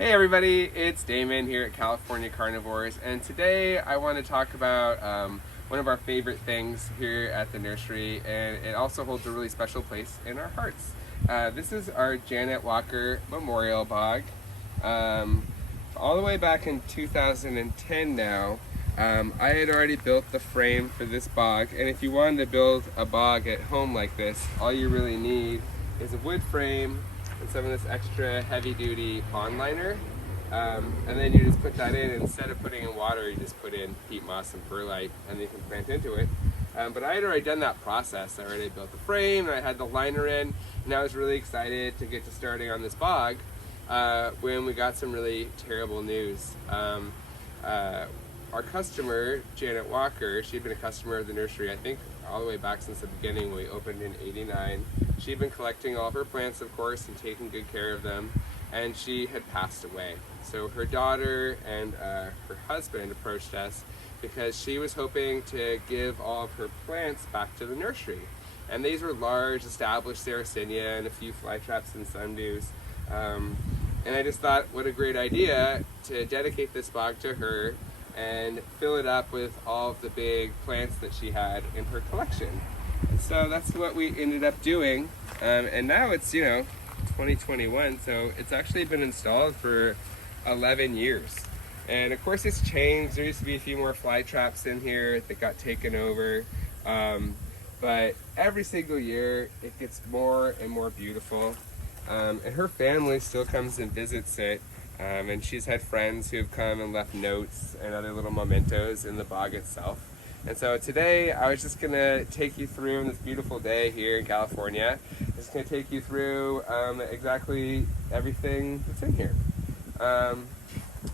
Hey everybody, it's Damon here at California Carnivores, and today I want to talk about one of our favorite things here at the nursery, and it also holds a really special place in our hearts. This is our Janet Walker Memorial Bog. All the way back in 2010 now, I had already built the frame for this bog, and if you wanted to build a bog at home like this, all you really need is a wood frame and some of this extra heavy-duty pond liner, and then you just put that in. Instead of putting in water, you just put in peat moss and perlite, and you can plant into it. But I had already done that process. I already built the frame, and I had the liner in, and I was really excited to get to starting on this bog when we got some really terrible news. Our customer, Janet Walker, she'd been a customer of the nursery, I think, all the way back since the beginning when we opened in '89. She'd been collecting all of her plants, of course, and taking good care of them, and she had passed away. So her daughter and her husband approached us because she was hoping to give all of her plants back to the nursery. And these were large, established Serocenia and a few flytraps and sundews. And I just thought, what a great idea to dedicate this bog to her and fill it up with all of the big plants that she had in her collection. And so that's what we ended up doing. And now it's, 2021, so it's actually been installed for 11 years. And of course it's changed. There used to be a few more fly traps in here that got taken over. But every single year it gets more and more beautiful. And her family still comes and visits it. And she's had friends who have come and left notes and other little mementos in the bog itself. And so today I was just going to take you through on this beautiful day here in California. I'm just going to take you through exactly everything that's in here.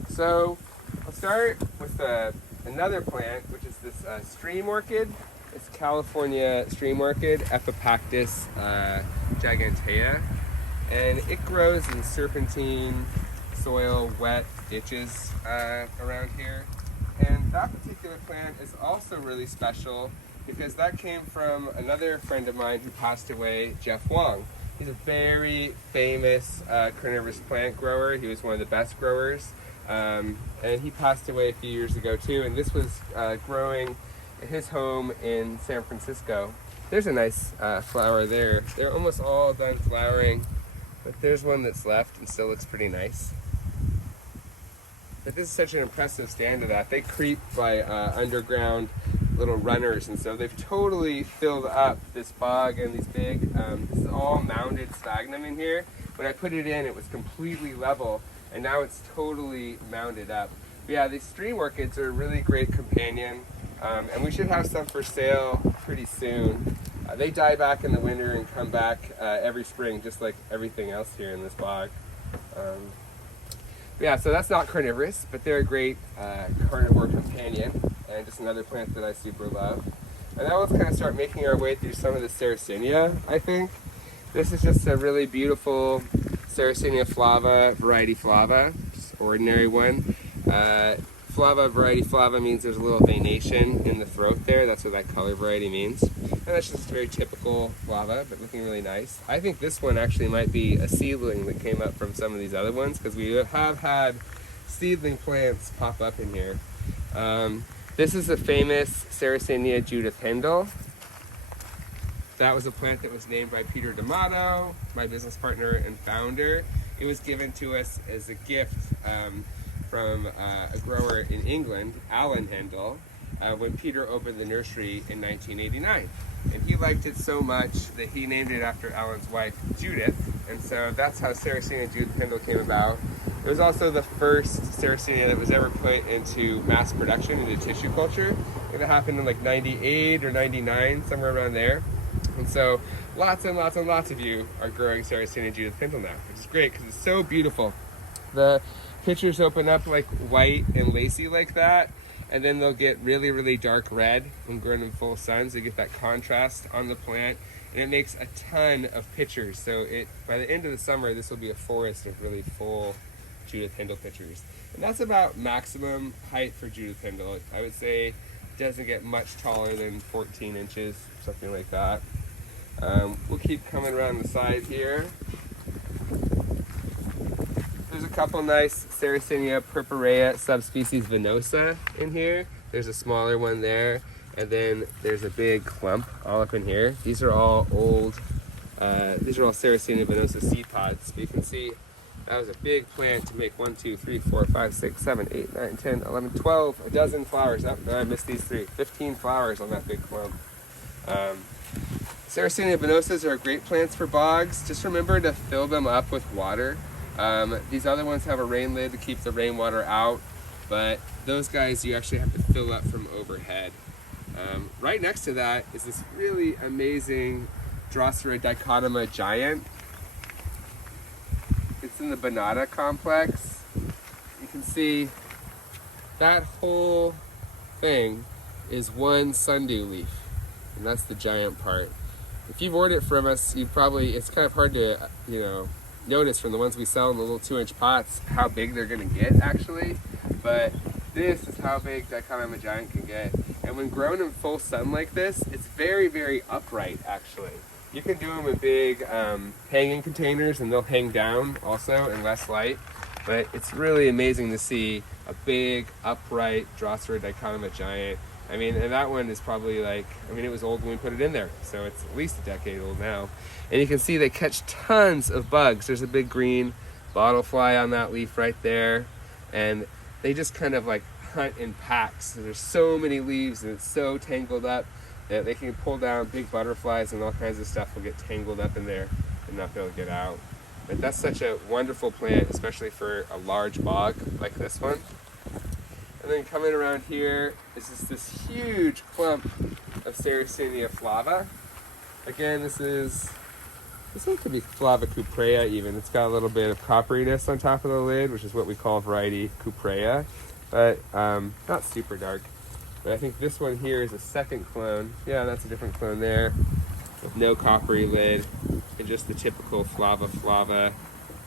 So I'll start with another plant, which is this stream orchid. It's California stream orchid, Epipactis gigantea. And it grows in serpentine soil, wet ditches around here. And that particular plant is also really special because that came from another friend of mine who passed away, Jeff Wong. He's a very famous carnivorous plant grower. He was one of the best growers. And he passed away a few years ago too. And this was growing at his home in San Francisco. There's a nice flower there. They're almost all done flowering, but there's one that's left and still looks pretty nice. But this is such an impressive stand of that. They creep by underground little runners, and so they've totally filled up this bog and these big, this is all mounded sphagnum in here. When I put it in, it was completely level, and now it's totally mounded up. But yeah, these stream orchids are a really great companion, and we should have some for sale pretty soon. They die back in the winter and come back every spring, just like everything else here in this bog. Yeah, so that's not carnivorous, but they're a great carnivore companion, and just another plant that I super love. And now let's kind of start making our way through some of the Serocenia, I think. This is just a really beautiful Serocenia Flava, variety Flava, just ordinary one. Flava, variety Flava means there's a little venation in the throat there. That's what that color variety means. And that's just very typical Flava, but looking really nice. I think this one actually might be a seedling that came up from some of these other ones, because we have had seedling plants pop up in here. This is the famous Saracenia Judith Hendel. That was a plant that was named by Peter D'Amato, my business partner and founder. It was given to us as a gift from a grower in England, Alan Hendel, when Peter opened the nursery in 1989. And he liked it so much that he named it after Alan's wife, Judith. And so that's how Saracenia Judith Hendel came about. It was also the first Saracenia that was ever put into mass production, into tissue culture. It happened in like 98 or 99, somewhere around there. And so lots and lots and lots of you are growing Saracenia Judith Hendel now, which is great because it's so beautiful. The pictures open up like white and lacy like that, and then they'll get really, really dark red when grown in full sun, so you get that contrast on the plant, and it makes a ton of pictures. So by the end of the summer, this will be a forest of really full Judith Hendel pictures. And that's about maximum height for Judith Hendel. I would say it doesn't get much taller than 14 inches, something like that. We'll keep coming around the side here. There's a couple nice Serocenia Purpurea subspecies Vinosa in here. There's a smaller one there, and then there's a big clump all up in here. These are all old, these are all Saracenia Vinosa seed pods. But you can see that was a big plant to make 1, 2, 3, 4, 5, 6, 7, 8, 9, 10, 11, 12, a dozen flowers. Oh, no, I missed these 3. 15 flowers on that big clump. Saracenia Vinosas are great plants for bogs. Just remember to fill them up with water. These other ones have a rain lid to keep the rainwater out, but those guys you actually have to fill up from overhead. Right next to that is this really amazing Drosera dichotoma giant. It's in the Bonata complex. You can see that whole thing is one sundew leaf, and that's the giant part. If you've ordered it from us, it's kind of hard to, notice from the ones we sell in the little 2-inch pots how big they're going to get actually, but this is how big dichotoma giant can get. And when grown in full sun like this, it's very, very upright actually. You can do them in big hanging containers and they'll hang down also in less light, but it's really amazing to see a big upright Drosera dichotoma giant. I mean, and that one is probably it was old when we put it in there, so it's at least a decade old now. And you can see they catch tons of bugs. There's a big green bottlefly on that leaf right there, and they just kind of hunt in packs. So there's so many leaves and it's so tangled up that they can pull down big butterflies, and all kinds of stuff will get tangled up in there and not be able to get out. But that's such a wonderful plant, especially for a large bog like this one. And then coming around here is just this huge clump of Serocenia Flava. Again, this one could be Flava Purpurea even. It's got a little bit of copperiness on top of the lid, which is what we call variety Purpurea, but not super dark. But I think this one here is a second clone. Yeah, that's a different clone there, with no coppery lid and just the typical Flava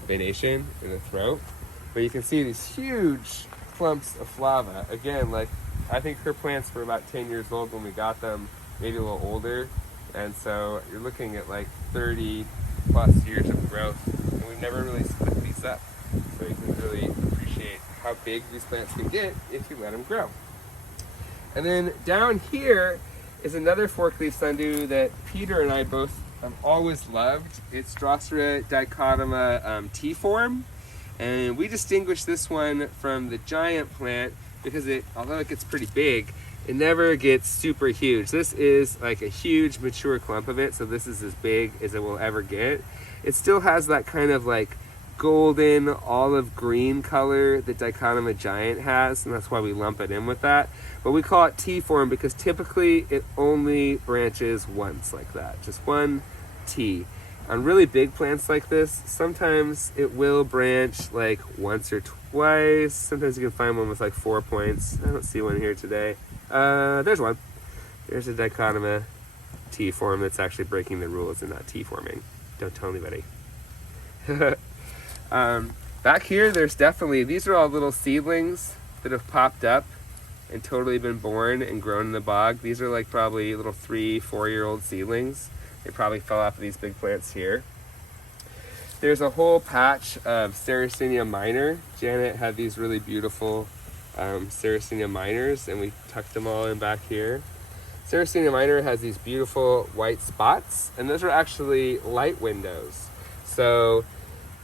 venation in the throat. But you can see these huge clumps of Flava. Again, I think her plants were about 10 years old when we got them, maybe a little older, and so you're looking at 30 plus years of growth, and we've never really split these up, so you can really appreciate how big these plants can get if you let them grow. And then down here is another Forklift Sundew that Peter and I both have always loved. It's Drosera dichotoma T-form. And we distinguish this one from the giant plant because although it gets pretty big, it never gets super huge. This is a huge mature clump of it, so this is as big as it will ever get. It still has that kind of golden olive green color that dichotoma giant has, and that's why we lump it in with that. But we call it T-form because typically it only branches once like that, just one T. On really big plants like this, sometimes it will branch once or twice. Sometimes you can find one with 4 points. I don't see one here today. There's one. There's a dichotoma T-form that's actually breaking the rules and not T-forming. Don't tell anybody. Back here, there's definitely, these are all little seedlings that have popped up and totally been born and grown in the bog. These are probably little 3-4-year-old seedlings. They probably fell off of these big plants here. There's a whole patch of Saracenia Miner. Janet had these really beautiful Saracenia Miners, and we tucked them all in back here. Saracenia Miner has these beautiful white spots, and those are actually light windows. So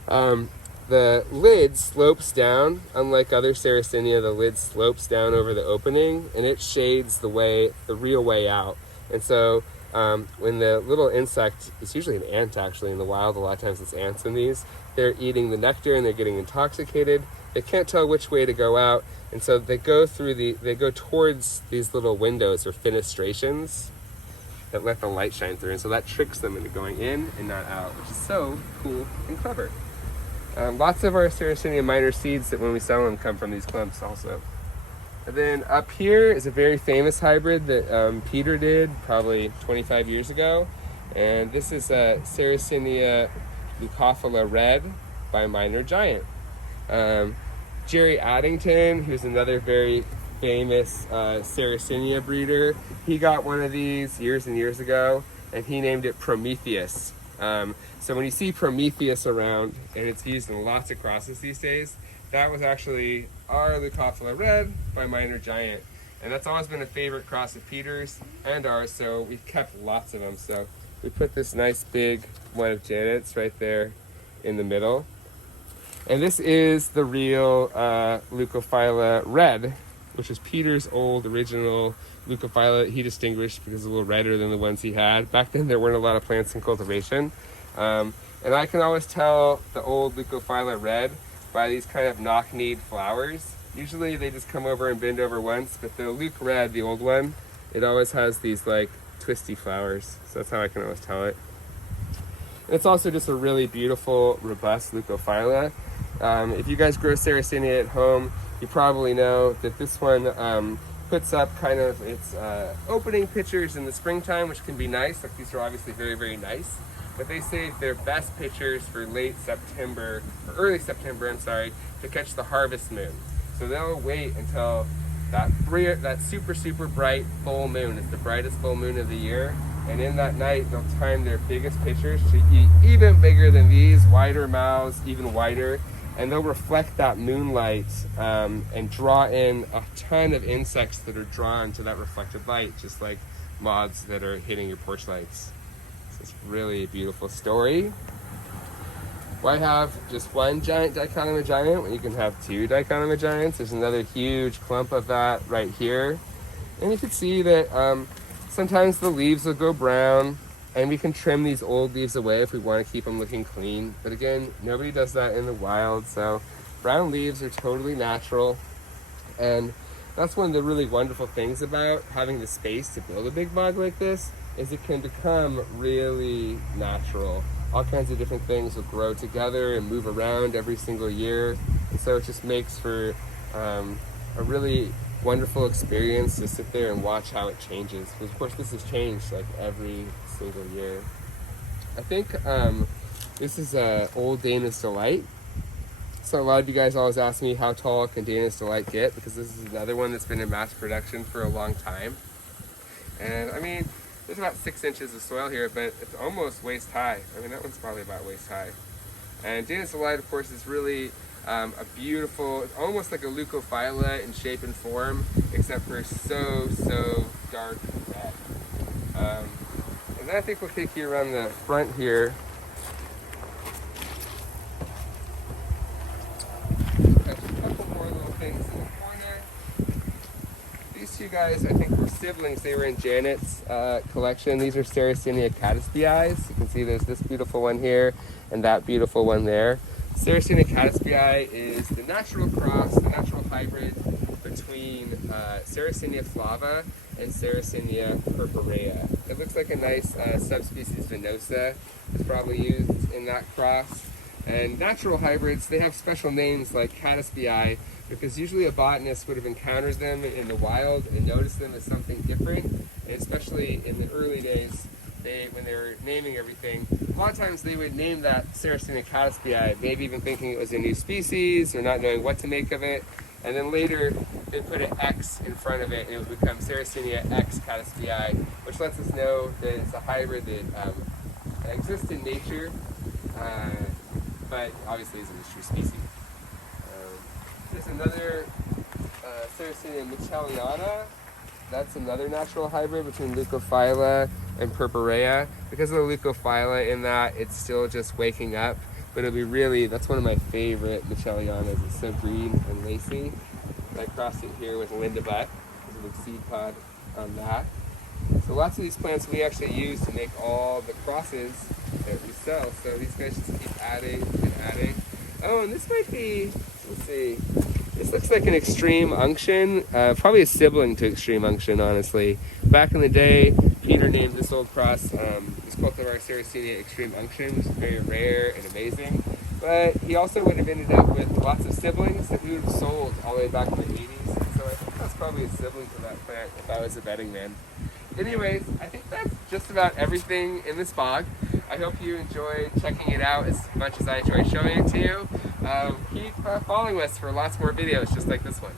the lid slopes down. Unlike other Saracenia, the lid slopes down over the opening, and it shades the real way out. And so when the little insect, it's usually an ant actually in the wild, a lot of times it's ants in these, they're eating the nectar and they're getting intoxicated. They can't tell which way to go out, and so they go towards these little windows or fenestrations that let the light shine through, and so that tricks them into going in and not out, which is so cool and clever. Lots of our Saracenia Miner seeds that when we sell them come from these clumps also. And then up here is a very famous hybrid that Peter did probably 25 years ago. And this is Serocenia Leukophylla Red by Minor Giant. Jerry Addington, who's another very famous Saracenia breeder, he got one of these years and years ago, and he named it Prometheus. So when you see Prometheus around, and it's used in lots of crosses these days, that was actually our Leukophylla Red by Minor Giant. And that's always been a favorite cross of Peter's and ours, so we've kept lots of them. So we put this nice big one of Janet's right there in the middle. And this is the real Leukophylla Red, which is Peter's old original Leukophylla. He distinguished because it's a little redder than the ones he had. Back then there weren't a lot of plants in cultivation. And I can always tell the old Leukophylla Red by these kind of knock-kneed flowers. Usually they just come over and bend over once, but the Leuk Red, the old one, it always has these like twisty flowers. So that's how I can always tell it. And it's also just a really beautiful, robust Leukophylla. If you guys grow Saracenia at home, you probably know that this one puts up kind of its opening pictures in the springtime, which can be nice. Like these are obviously very, very nice. But they save their best pictures for late September, or early September, I'm sorry, to catch the harvest moon. So they'll wait until that super, super bright full moon. It's the brightest full moon of the year. And in that night, they'll time their biggest pictures to be even bigger than these, wider mouths, even wider. And they'll reflect that moonlight and draw in a ton of insects that are drawn to that reflected light, just like moths that are hitting your porch lights. So it's really a beautiful story. Why have just one giant Dichotoma giant when you can have two Dichotoma giants? There's another huge clump of that right here. And you can see that sometimes the leaves will go brown, and we can trim these old leaves away if we want to keep them looking clean. But again, nobody does that in the wild, so brown leaves are totally natural. And that's one of the really wonderful things about having the space to build a big bog like this, is it can become really natural. All kinds of different things will grow together and move around every single year. And so it just makes for a really wonderful experience to sit there and watch how it changes. Because of course this has changed like every single year. I think this is old Dana's Delight. So a lot of you guys always ask me how tall can Dana's Delight get, because this is another one that's been in mass production for a long time. And I mean, there's about 6 inches of soil here, but it's almost waist high. I mean, that one's probably about waist high. And Dana's Delight, of course, is really a beautiful, it's almost like a Leukophylla in shape and form, except for so dark red. And then I think we'll take you around the front here. Catch a couple more little things in the corner. These two guys, I think, were siblings. They were in Janet's collection. These are Serocenia Catastros. You can see there's this beautiful one here and that beautiful one there. Serocenia Catastros is the natural cross, the natural hybrid between Serocenia Flava and Serocenia Purpurea. It looks like a nice subspecies Vinosa. It's probably used in that cross. And natural hybrids, they have special names like Catastros because usually a botanist would have encountered them in the wild and noticed them as something different. And especially in the early days, when they were naming everything, a lot of times they would name that Serocenia Catastros, maybe even thinking it was a new species or not knowing what to make of it. And then later they put an X in front of it and it would become Serocenia X Catastros, which lets us know that it's a hybrid that exists in nature, but obviously is a mystery species. There's another Saracenia Chaelianas. That's another natural hybrid between Leukophylla and Purpurea. Because of the Leukophylla in that, it's still just waking up. But it'll be really, that's one of my favorite Chaelianas. It's so green and lacy. And I crossed it here with Linda Butt. There's a little seed pod on that. So lots of these plants we actually use to make all the crosses that we sell. So these guys just keep adding and adding. Oh, and this might be, let's see. This looks like an Extreme Unction, probably a sibling to Extreme Unction, honestly. Back in the day, Peter named this old cross, this cultivar Saracenia Extreme Unction, which is very rare and amazing. But he also would have ended up with lots of siblings that he would have sold all the way back in the 80s. So I think that's probably a sibling to that plant if I was a betting man. Anyways, I think that's just about everything in this bog. I hope you enjoyed checking it out as much as I enjoyed showing it to you. Keep following us for lots more videos just like this one.